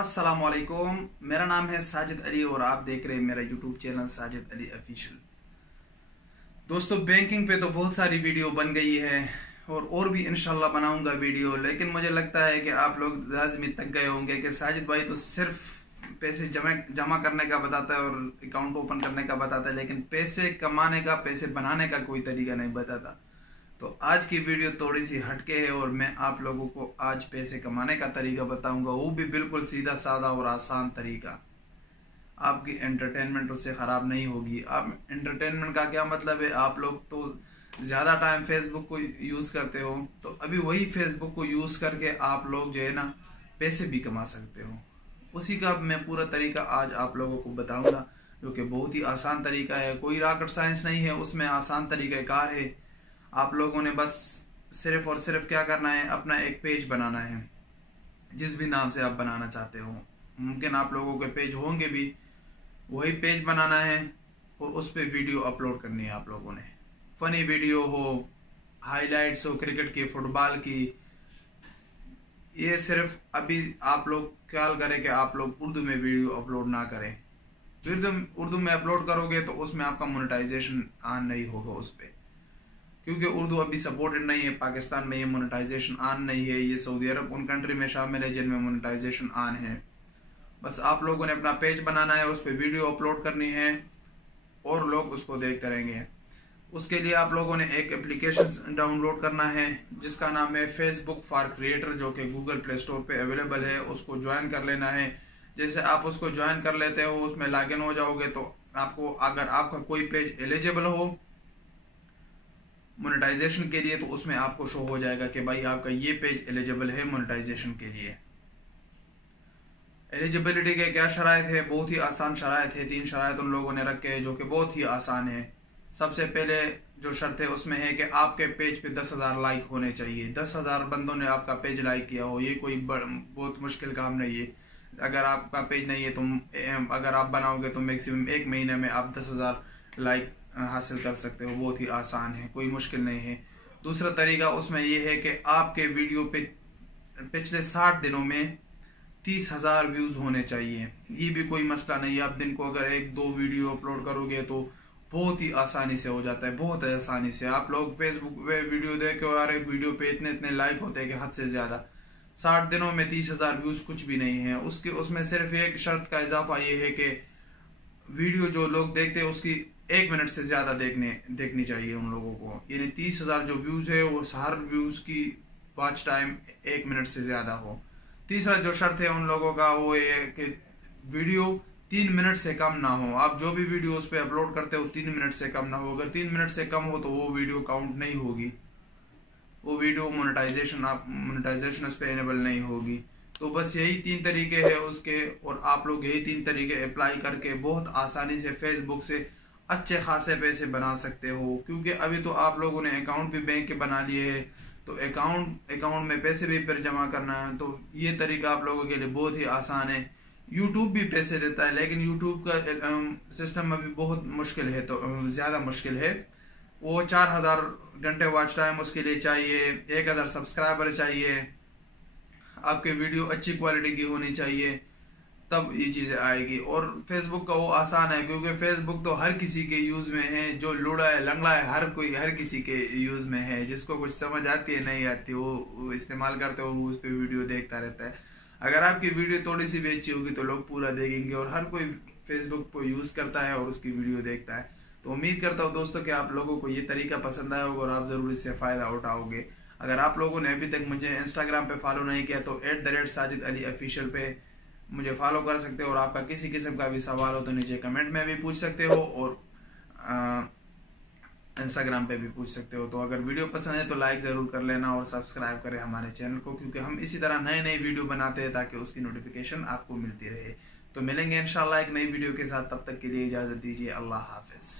अस्सलाम वालेकुम। मेरा नाम है साजिद अली और आप देख रहे हैं मेरा YouTube channel Sajid Ali official. दोस्तों, बैंकिंग पे तो बहुत सारी वीडियो बन गई है और भी इंशाल्लाह बनाऊंगा वीडियो, लेकिन मुझे लगता है कि आप लोग लाजमी तक गए होंगे कि साजिद भाई तो सिर्फ पैसे जमा करने का बताता है और अकाउंट ओपन करने का बताता है, लेकिन पैसे कमाने का, पैसे बनाने का कोई तरीका नहीं बताता। तो आज की वीडियो थोड़ी सी हटके है और मैं आप लोगों को आज पैसे कमाने का तरीका बताऊंगा, वो भी बिल्कुल सीधा साधा और आसान तरीका। आपकी एंटरटेनमेंट उससे खराब नहीं होगी। आप एंटरटेनमेंट का क्या मतलब है, आप लोग तो ज्यादा टाइम फेसबुक को यूज करते हो, तो अभी वही फेसबुक को यूज करके आप लोग जो है ना पैसे भी कमा सकते हो। उसी का मैं पूरा तरीका आज आप लोगों को बताऊंगा, जो कि बहुत ही आसान तरीका है, कोई रॉकेट साइंस नहीं है, उसमें आसान तरीकाकार है। आप लोगों ने बस सिर्फ और सिर्फ क्या करना है, अपना एक पेज बनाना है, जिस भी नाम से आप बनाना चाहते हो। मुमकिन आप लोगों के पेज होंगे भी, वही पेज बनाना है और उस पे वीडियो अपलोड करनी है। आप लोगों ने फनी वीडियो हो, हाइलाइट्स हो क्रिकेट की, फुटबॉल की, ये सिर्फ अभी आप लोग ख्याल करें कि आप लोग उर्दू में वीडियो अपलोड ना करें। उर्दू में अपलोड करोगे तो उसमें आपका मोनेटाइजेशन ऑन नहीं होगा उस पर, क्योंकि उर्दू अभी सपोर्टेड नहीं है। पाकिस्तान में ये मोनेटाइजेशन ऑन नहीं है। ये सऊदी अरब उन कंट्री में शामिल है जिनमें मोनेटाइजेशन ऑन है। बस आप लोगों ने अपना पेज बनाना है, उस पर वीडियो अपलोड करनी है और लोग उसको देखते रहेंगे। उसके लिए आप लोगों ने एक एप्लीकेशन डाउनलोड करना है जिसका नाम है फेसबुक फॉर क्रिएटर, जो कि गूगल प्ले स्टोर पे अवेलेबल है। उसको ज्वाइन कर लेना है। जैसे आप उसको ज्वाइन कर लेते हो, उसमें लॉग इन हो जाओगे, तो आपको अगर आपका कोई पेज एलिजिबल हो मोनेटाइजेशन के लिए, तो उसमें आपको शो हो जाएगा कि भाई आपका ये पेज एलिजिबल है मोनेटाइजेशन के लिए। एलिजिबिलिटी के क्या शराइत है, बहुत ही आसान शराइत है। 3 शराइत उन लोगों ने रखे हैं जो कि बहुत ही आसान है। सबसे पहले जो शर्त है उसमें है कि आपके पेज पे 10,000 लाइक होने चाहिए। 10,000 बंदों ने आपका पेज लाइक किया हो, ये कोई बहुत मुश्किल काम नहीं है। अगर आपका पेज नहीं है तो अगर आप बनाओगे तो मैक्सिमम 1 महीने में आप 10,000 लाइक हासिल कर सकते हो। बहुत ही आसान है, कोई मुश्किल नहीं है। दूसरा तरीका उसमें यह है कि आपके वीडियो पे पिछले 60 दिनों में 30,000 व्यूज होने चाहिए। ये भी कोई मसला नहीं है। आप दिन को अगर 1-2 वीडियो अपलोड करोगे तो बहुत ही आसानी से हो जाता है, बहुत आसानी से। आप लोग फेसबुक पे वीडियो देखे और एक वीडियो पे इतने लाइक होते हैं कि हद से ज्यादा। 60 दिनों में 30,000 व्यूज कुछ भी नहीं है। उसमें सिर्फ एक शर्त का इजाफा ये है कि वीडियो जो लोग देखते हैं उसकी 1 मिनट से ज्यादा देखनी चाहिए उन लोगों को। यानी 30,000 जो व्यूज है वो हर व्यूज की वॉच टाइम 1 मिनट से ज्यादा हो। तीसरा जो शर्त है उन लोगों का वो ये कि वीडियो 3 मिनट से कम ना हो। आप जो भी वीडियो उस पर अपलोड करते हो 3 मिनट से कम ना हो। अगर 3 मिनट से कम हो तो वो वीडियो काउंट नहीं होगी, वो वीडियो मोनेटाइजेशन उस पर एनेबल नहीं होगी। तो बस यही 3 तरीके हैं उसके, और आप लोग यही 3 तरीके अप्लाई करके बहुत आसानी से फेसबुक से अच्छे खासे पैसे बना सकते हो। क्योंकि अभी तो आप लोगों ने अकाउंट भी बैंक के बना लिए है, तो अकाउंट में पैसे भी फिर जमा करना है। तो ये तरीका आप लोगों के लिए बहुत ही आसान है। यूट्यूब भी पैसे देता है, लेकिन यूट्यूब का सिस्टम अभी बहुत मुश्किल है, तो ज्यादा मुश्किल है। वो 4,000 घंटे वॉच टाइम उसके लिए चाहिए, 1,000 सब्सक्राइबर चाहिए, आपके वीडियो अच्छी क्वालिटी की होनी चाहिए, तब ये चीजें आएगी। और फेसबुक का वो आसान है क्योंकि फेसबुक तो हर किसी के यूज में है। जो लूड़ा है, लंगड़ा है, हर किसी के यूज में है। जिसको कुछ समझ आती है नहीं आती, वो इस्तेमाल करते हो, उस पर वीडियो देखता रहता है। अगर आपकी वीडियो थोड़ी सी भी अच्छी होगी तो लोग पूरा देखेंगे, और हर कोई फेसबुक को यूज करता है और उसकी वीडियो देखता है। तो उम्मीद करता हूँ दोस्तों कि आप लोगों को ये तरीका पसंद आया होगा और आप जरूर इससे फायदा उठाओगे। अगर आप लोगों ने अभी तक मुझे इंस्टाग्राम पे फॉलो नहीं किया तो @साजिद अली ऑफिशियल पे मुझे फॉलो कर सकते हो। और आपका किसी किस्म का भी सवाल हो तो नीचे कमेंट में भी पूछ सकते हो, और इंस्टाग्राम पे भी पूछ सकते हो। तो अगर वीडियो पसंद है तो लाइक जरूर कर लेना और सब्सक्राइब करें हमारे चैनल को, क्योंकि हम इसी तरह नए वीडियो बनाते हैं ताकि उसकी नोटिफिकेशन आपको मिलती रहे। तो मिलेंगे इंशाल्लाह एक नई वीडियो के साथ, तब तक के लिए इजाजत दीजिए। अल्लाह हाफिज।